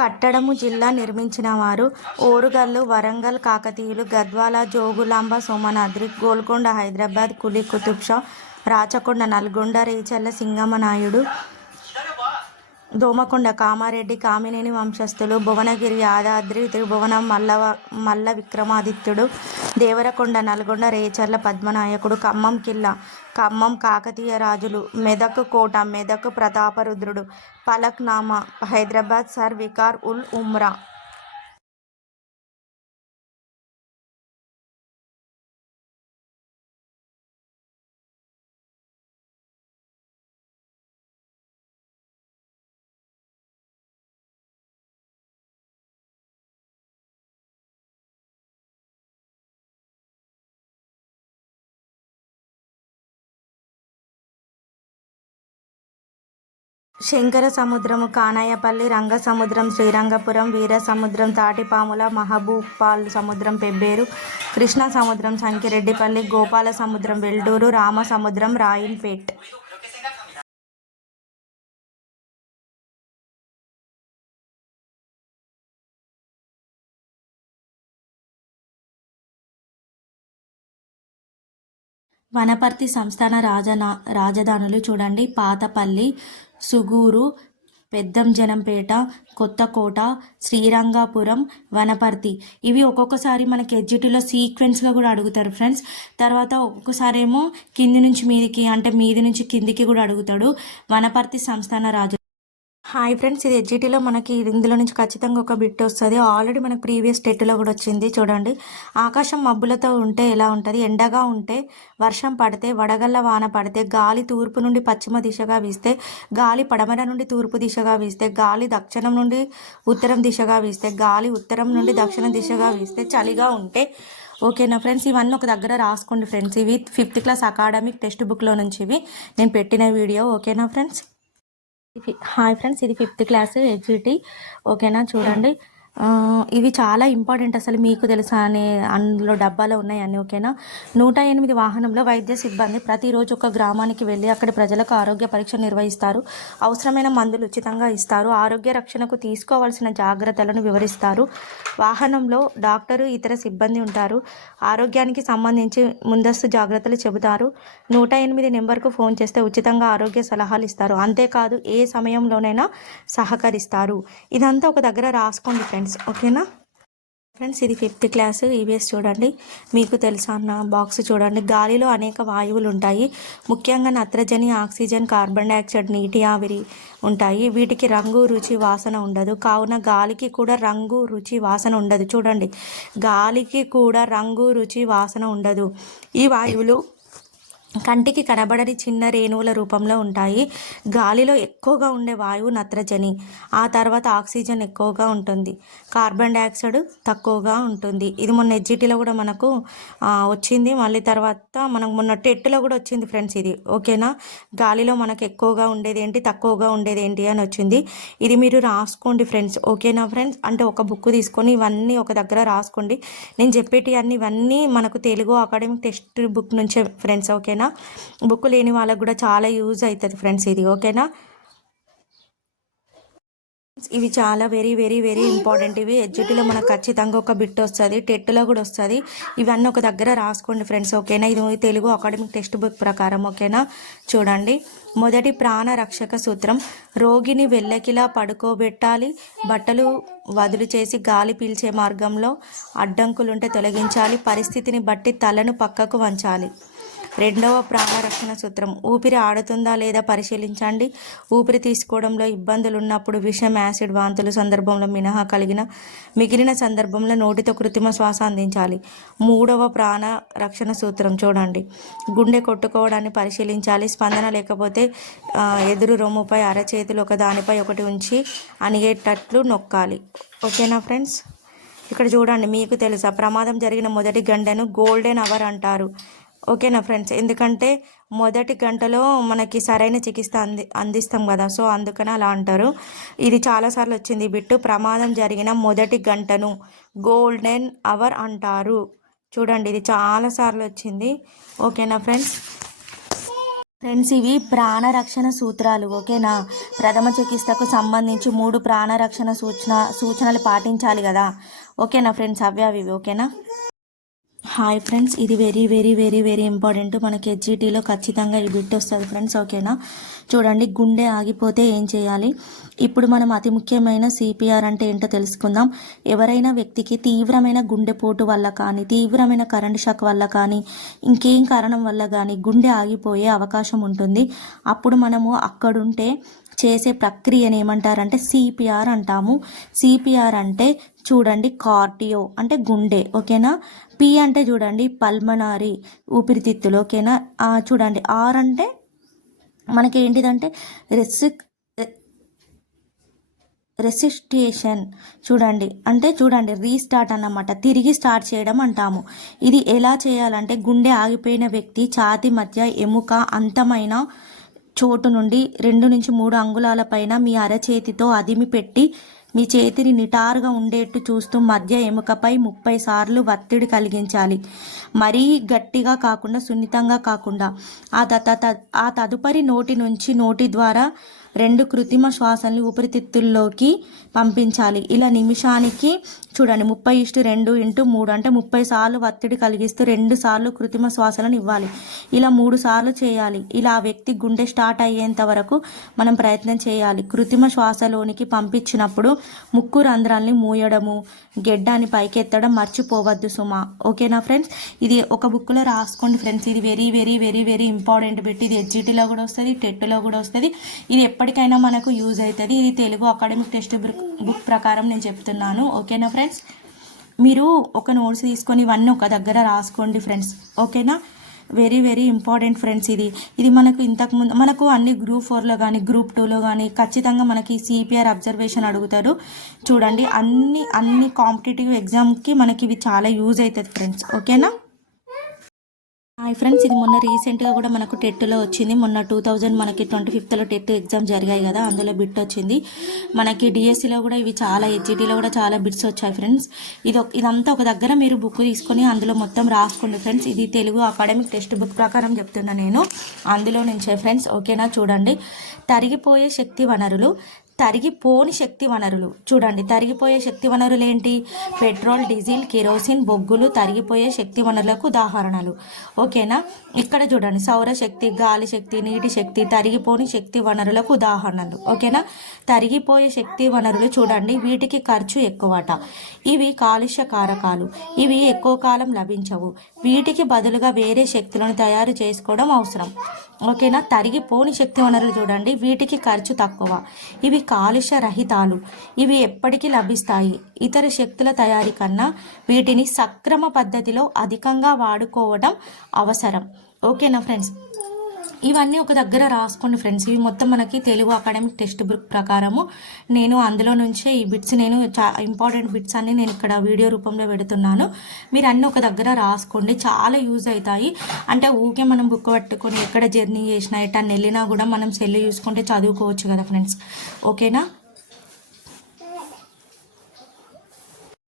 కట్టడము జిల్లా నిర్మించిన వారు ఓరుగల్లు, వరంగల్ కాకతీయులు, గద్వాల జోగులాంబ సోమనాద్రి, గోల్కొండ హైదరాబాద్ కులీ కుతుబ్షా, రాచకొండ నల్గొండ రేచర్ల సింగమ నాయుడు, దోమకొండ కామారెడ్డి కామినేని వంశస్థులు, భువనగిరి యాదాద్రి త్రిభువనం మల్ల విక్రమాదిత్యుడు, దేవరకొండ నల్గొండ రేచర్ల పద్మనాయకుడు, ఖమ్మం కిల్లా ఖమ్మం కాకతీయ రాజులు, మెదక్ కోట మెదక్ ప్రతాపరుద్రుడు, ఫలక్నామా హైదరాబాద్ సర్ వికార్ ఉల్ ఉమ్రా. శంకర సముద్రము కానాయపల్లి, రంగసముద్రం శ్రీరంగపురం, వీరసముద్రం తాటిపాముల, మహబూబ్పాల్ సముద్రం పెబ్బేరు, కృష్ణా సముద్రం సంకిరెడ్డిపల్లి, గోపాల సముద్రం వెల్డూరు, రామసముద్రం రాయిన్పేట్. వనపర్తి సంస్థాన రాజధానులు చూడండి: పాతపల్లి, సుగూరు, పెద్దంజనంపేట, కొత్తకోట, శ్రీరంగపురం, వనపర్తి. ఇవి ఒక్కొక్కసారి మనకి ఎడ్జిటీలో సీక్వెన్స్గా కూడా అడుగుతారు ఫ్రెండ్స్. తర్వాత ఒక్కొక్కసారి ఏమో కింది నుంచి మీదికి, అంటే మీది నుంచి కిందికి కూడా అడుగుతాడు. వనపర్తి సంస్థాన రాజు. హాయ్ ఫ్రెండ్స్, ఇది ఎడ్జిటీలో మనకి ఇందులో నుంచి ఖచ్చితంగా ఒక బిట్ వస్తుంది. ఆల్రెడీ మనకు ప్రీవియస్ టెట్లో కూడా వచ్చింది చూడండి. ఆకాశం మబ్బులతో ఉంటే ఎలా ఉంటుంది? ఎండగా ఉంటే, వర్షం పడితే, వడగళ్ళ వాన పడితే, గాలి తూర్పు నుండి పశ్చిమ దిశగా వీస్తే, గాలి పడమర నుండి తూర్పు దిశగా వీస్తే, గాలి దక్షిణం నుండి ఉత్తరం దిశగా వీస్తే, గాలి ఉత్తరం నుండి దక్షిణ దిశగా వీస్తే చలిగా ఉంటే. ఓకేనా ఫ్రెండ్స్, ఇవన్నీ ఒక దగ్గర రాసుకోండి ఫ్రెండ్స్. ఇవి 5th క్లాస్ అకాడమిక్ టెక్స్ట్ బుక్లో నుంచి ఇవి నేను పెట్టిన వీడియో. ఓకేనా ఫ్రెండ్స్? హాయ్ ఫ్రెండ్స్, ఇది 5th క్లాస్ ఎడ్జిటీ. ఓకేనా చూడండి. ఇవి చాలా ఇంపార్టెంట్. అసలు మీకు తెలుసా అని అందులో డబ్బాలో ఉన్నాయని. ఓకేనా. 108 వాహనంలో వైద్య సిబ్బంది ప్రతిరోజు ఒక గ్రామానికి వెళ్ళి అక్కడి ప్రజలకు ఆరోగ్య పరీక్ష నిర్వహిస్తారు. అవసరమైన మందులు ఉచితంగా ఇస్తారు. ఆరోగ్య రక్షణకు తీసుకోవాల్సిన జాగ్రత్తలను వివరిస్తారు. వాహనంలో డాక్టరు, ఇతర సిబ్బంది ఉంటారు. ఆరోగ్యానికి సంబంధించి ముందస్తు జాగ్రత్తలు చెబుతారు. 108 నెంబర్కు ఫోన్ చేస్తే ఉచితంగా ఆరోగ్య సలహాలు ఇస్తారు. అంతేకాదు ఏ సమయంలోనైనా సహకరిస్తారు. ఇదంతా ఒక దగ్గర రాసుకోండి ఫ్రెండ్స్. ఓకేనా ఫ్రెండ్స్, ఇది 5th క్లాస్ ఈవీఎస్ చూడండి. మీకు తెలుసా అన్న బాక్స్ చూడండి. గాలిలో అనేక వాయువులు ఉంటాయి. ముఖ్యంగా నత్రజని, ఆక్సిజన్, కార్బన్ డైఆక్సైడ్, నీటి ఆవిరి ఉంటాయి. వీటికి రంగు, రుచి, వాసన ఉండదు. కావున గాలికి కూడా రంగు, రుచి, వాసన ఉండదు. చూడండి, గాలికి కూడా రంగు, రుచి, వాసన ఉండదు. ఈ వాయువులు కంటికి కనబడని చిన్న రేణువుల రూపంలో ఉంటాయి. గాలిలో ఎక్కువగా ఉండే వాయువు నత్రజని, ఆ తర్వాత ఆక్సిజన్ ఎక్కువగా ఉంటుంది, కార్బన్ డైఆక్సైడ్ తక్కువగా ఉంటుంది. ఇది మొన్న ఎడ్జిటీలో కూడా మనకు వచ్చింది. మళ్ళీ తర్వాత మనకు మొన్న టెట్లో కూడా వచ్చింది ఫ్రెండ్స్ ఇది. ఓకేనా. గాలిలో మనకు ఎక్కువగా ఉండేది ఏంటి, తక్కువగా ఉండేది ఏంటి అని వచ్చింది. ఇది మీరు రాసుకోండి ఫ్రెండ్స్. ఓకేనా ఫ్రెండ్స్, అంటే ఒక బుక్ తీసుకొని ఇవన్నీ ఒక దగ్గర రాసుకోండి. నేను చెప్పేటి అన్ని ఇవన్నీ మనకు తెలుగు అకాడమిక్ టెక్స్ట్ బుక్ నుంచే ఫ్రెండ్స్. ఓకేనా. బుక్ లేని వాళ్ళకు కూడా చాలా యూజ్ అవుతుంది ఫ్రెండ్స్ ఇది. ఓకేనా. ఇవి చాలా వెరీ వెరీ వెరీ ఇంపార్టెంట్. ఇవి ఎడ్జిటీలో మనకు ఖచ్చితంగా ఒక బిట్ వస్తుంది, టెట్లో కూడా వస్తుంది. ఇవన్నీ ఒక దగ్గర రాసుకోండి ఫ్రెండ్స్. ఓకేనా. ఇది తెలుగు అకాడమిక్ టెక్స్ట్ బుక్ ప్రకారం. ఓకేనా. చూడండి, మొదటి ప్రాణ రక్షక సూత్రం: రోగిని వెల్లకిలా పడుకోబెట్టాలి, బట్టలు వదులు చేసి గాలి పీల్చే మార్గంలో అడ్డంకులుంటే తొలగించాలి, పరిస్థితిని బట్టి తలను పక్కకు వంచాలి. రెండవ ప్రాణరక్షణ సూత్రం: ఊపిరి ఆడుతుందా లేదా పరిశీలించండి. ఊపిరి తీసుకోవడంలో ఇబ్బందులు ఉన్నప్పుడు విషం, యాసిడ్, వాంతుల సందర్భంలో మినహా మిగిలిన సందర్భంలో నోటితో కృత్రిమ శ్వాస అందించాలి. మూడవ ప్రాణ రక్షణ సూత్రం చూడండి: గుండె కొట్టుకోవడాన్ని పరిశీలించాలి. స్పందన లేకపోతే ఎదురు రొమ్ముపై అరచేతులు ఒకదానిపై ఒకటి ఉంచి అణిగేటట్లు నొక్కాలి. ఓకేనా ఫ్రెండ్స్. ఇక్కడ చూడండి, మీకు తెలుసా ప్రమాదం జరిగిన మొదటి గంటను గోల్డెన్ అవర్ అంటారు. ఓకేనా ఫ్రెండ్స్, ఎందుకంటే మొదటి గంటలో మనకి సరైన చికిత్స అందిస్తాం కదా, సో అందుకని అలా అంటారు. ఇది చాలాసార్లు వచ్చింది బిట్టు. ప్రమాదం జరిగిన మొదటి గంటను గోల్డెన్ అవర్ అంటారు. చూడండి, ఇది చాలాసార్లు వచ్చింది. ఓకేనా ఫ్రెండ్స్. ఫ్రెండ్స్ ఇవి ప్రాణరక్షణ సూత్రాలు ఓకేనా. ప్రథమ చికిత్సకు సంబంధించి 3 ప్రాణరక్షణ సూచనలు పాటించాలి కదా ఓకేనా ఫ్రెండ్స్, అవి ఓకేనా. హాయ్ ఫ్రెండ్స్, ఇది very very very very important. మనకి హెచ్జిటీలో ఖచ్చితంగా ఈ బిట్ వస్తుంది ఫ్రెండ్స్ ఓకేనా. చూడండి, గుండె ఆగిపోతే ఏం చేయాలి. ఇప్పుడు మనం అతి ముఖ్యమైన సిపిఆర్ అంటే ఏంటో తెలుసుకుందాం. ఎవరైనా వ్యక్తికి తీవ్రమైన గుండెపోటు వల్ల కానీ, తీవ్రమైన కరెంట్ షాక్ వల్ల కానీ, ఇంకేం కారణం వల్ల కానీ గుండె ఆగిపోయే అవకాశం ఉంటుంది. అప్పుడు మనము అక్కడుంటే చేసే ప్రక్రియను ఏమంటారంటే సిపిఆర్ అంటాము. సిపిఆర్ అంటే చూడండి కార్డియో అంటే గుండె ఓకేనా. పి అంటే చూడండి పల్మనరీ ఊపిరితిత్తులు ఓకేనా. చూడండి ఆర్ అంటే మనకి ఏంటిదంటే రెసిస్టేషన్ చూడండి అంటే చూడండి రీస్టార్ట్ అన్నమాట, తిరిగి స్టార్ట్ చేయడం అంటాము. ఇది ఎలా చేయాలంటే గుండె ఆగిపోయిన వ్యక్తి ఛాతి మధ్య ఎముక అంతమైన చోటు నుండి 2 నుంచి 3 అంగుళాల పైన మీ అరచేతితో అదిమి పెట్టి మీ చేతిని నిటారుగా ఉండేట్టు చూస్తూ మధ్య ఎముకపై 30 సార్లు ఒత్తిడి కలిగించాలి. మరీ గట్టిగా కాకుండా సున్నితంగా కాకుండా. ఆ తదుపరి నోటి ద్వారా 2 కృత్రిమ శ్వాసల్ని ఊపిరితిత్తుల్లోకి పంపించాలి. ఇలా నిమిషానికి చూడండి 30:2:3 అంటే 30 సార్లు ఒత్తిడి కలిగిస్తూ 2 సార్లు కృత్రిమ శ్వాసలను ఇవ్వాలి. ఇలా 3 సార్లు చేయాలి. ఇలా ఆ వ్యక్తి గుండె స్టార్ట్ అయ్యేంత వరకు మనం ప్రయత్నం చేయాలి. కృత్రిమ శ్వాసలోనికి పంపించినప్పుడు ముక్కు రంధ్రాల్ని మూయడము, గెడ్డాన్ని పైకెత్తడం మర్చిపోవద్దు సుమా ఓకేనా ఫ్రెండ్స్. ఇది ఒక బుక్లో రాసుకోండి ఫ్రెండ్స్. ఇది very very very very important bit. ఇది హెచ్జిటీలో కూడా వస్తుంది, టెట్లో కూడా వస్తుంది. ఇది ఎప్పటికైనా మనకు యూజ్ అవుతుంది. ఇది తెలుగు అకాడమిక్ టెక్స్ట్ బుక్ ప్రకారం నేను చెప్తున్నాను ఓకేనా ఫ్రెండ్స్. మీరు ఒక నోట్స్ తీసుకొని ఇవన్నీ ఒక దగ్గర రాసుకోండి ఫ్రెండ్స్ ఓకేనా. Very very important friends. ఇది మనకు ఇంతకుముందు మనకు అన్ని గ్రూప్ 4లో కానీ గ్రూప్ 2లో కానీ ఖచ్చితంగా మనకి సిపిఆర్ అబ్జర్వేషన్ అడుగుతారు. చూడండి అన్ని కాంపిటేటివ్ ఎగ్జామ్కి మనకి ఇవి చాలా యూజ్ అవుతుంది ఫ్రెండ్స్ ఓకేనా. హాయ్ ఫ్రెండ్స్, ఇది మొన్న రీసెంట్గా కూడా మనకు టెట్లో వచ్చింది. మొన్న 2025లో టెట్ ఎగ్జామ్ జరిగాయి కదా, అందులో బిట్ వచ్చింది. మనకి డిఎస్సిలో కూడా ఇవి చాలా, హెచ్జిటీలో కూడా చాలా బిట్స్ వచ్చాయి ఫ్రెండ్స్. ఇదంతా ఒక దగ్గర మీరు బుక్ తీసుకొని అందులో మొత్తం రాసుకోండి ఫ్రెండ్స్. ఇది తెలుగు అకాడమిక్ టెక్స్ట్ బుక్ ప్రకారం చెప్తున్నా నేను, అందులో నుంచే ఫ్రెండ్స్ ఓకేనా. చూడండి, తరిగిపోయే శక్తి వనరులు, తరిగిపోని శక్తి వనరులు. చూడండి, తరిగిపోయే శక్తి వనరులు ఏంటి? పెట్రోల్, డీజిల్, కెరోసిన్, బొగ్గులు తరిగిపోయే శక్తి వనరులకు ఉదాహరణలు ఓకేనా. ఇక్కడ చూడండి, సౌరశక్తి, గాలి శక్తి, నీటి శక్తి తరిగిపోని శక్తి వనరులకు ఉదాహరణలు ఓకేనా. తరిగిపోయే శక్తి వనరులు చూడండి, వీటికి ఖర్చు ఎక్కువట. ఇవి కాలుష్య కారకాలు, ఇవి ఎక్కువ కాలం లభించవు. వీటికి బదులుగా వేరే శక్తులను తయారు చేసుకోవడం అవసరం ఓకేనా. తరిగిపోని శక్తి వనరులు చూడండి, వీటికి ఖర్చు తక్కువ, ఇవి కాలుష్య రహితాలు, ఇవి ఎప్పటికీ లభిస్తాయి. ఇతర శక్తుల తయారీ కన్నా వీటిని సక్రమ పద్ధతిలో అధికంగా వాడుకోవడం అవసరం ఓకేనా ఫ్రెండ్స్. ఇవన్నీ ఒక దగ్గర రాసుకోండి ఫ్రెండ్స్. ఇవి మొత్తం మనకి తెలుగు అకాడమిక్ టెక్స్ట్ బుక్ ప్రకారము నేను అందులో నుంచే ఈ బిట్స్ నేను ఇంపార్టెంట్ బిట్స్ అన్ని నేను ఇక్కడ వీడియో రూపంలో పెడుతున్నాను. మీరు అన్నీ ఒక దగ్గర రాసుకోండి, చాలా యూజ్ అవుతాయి. అంటే ఊకే మనం బుక్ పట్టుకొని ఎక్కడ జర్నీ చేసినా ఎటన్నా వెళ్ళినా కూడా మనం సెల్ చూసుకుంటే చదువుకోవచ్చు కదా ఫ్రెండ్స్ ఓకేనా.